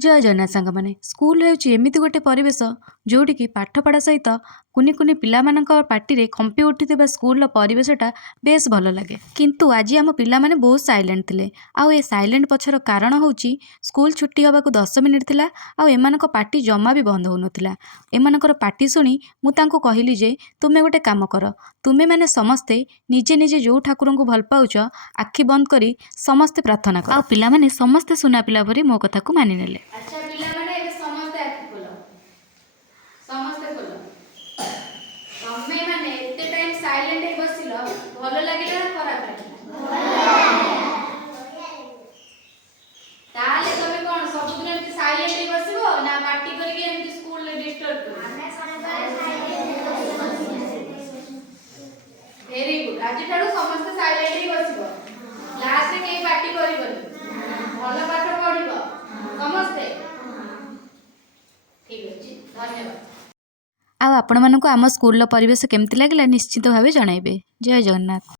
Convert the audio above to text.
जय जगन्नाथ सांगमाने स्कूल होउची एमिति गोटे परिवेश जोटिकी पाठपढ़ा सहित कुनि कुनि पिलामानंक पाटिरे कंपी उठिथिबा स्कूल परिवेशटा बेस भल लगे। किंतु आज आम पिलामाने बहुत साइलेंट थिले। आउ ए साइलेंट पछर कारण होउची स्कूल छुट्टी होबाकू 10 मिनिट थिला। आउ एमानक पाटी जमा भी बंद होउनथिला। एमानकर पाटी सुनी मु तांको कहिली जे तुमे गोटे काम कर, तुमे माने समस्ते निजे निजे जो ठाकुरंकु भल पाउछ आखि बंद करी समस्ते प्रार्थना कर। आउ पिलामाने समस्ते सुना पिला भरी मो कथा को मानि नेले। अच्छा पिलामाने ए समस्ते आखि खोलो, समस्ते खोलो। तमे माने एते टाइम साइलेंट हे बसिलो भलो लागिला ना खराब लागिला? ताले तमे कोन सब दिन एते साइलेंट हे बसिबो ना पार्टी करके एमती स्कूल ले डिस्टर्ब करो? Very good. आज ठाडू समस्त साइलेंट हे बसिबो। क्लास रे के पार्टी करिबोनी। भलो पाठ पढिबो समस्ते। ठीक अछि, धन्यवाद। आउ आपण मानक आम स्कूल परिवेश केमती लगिला निश्चित भावे जणाइबे। जय जगन्नाथ।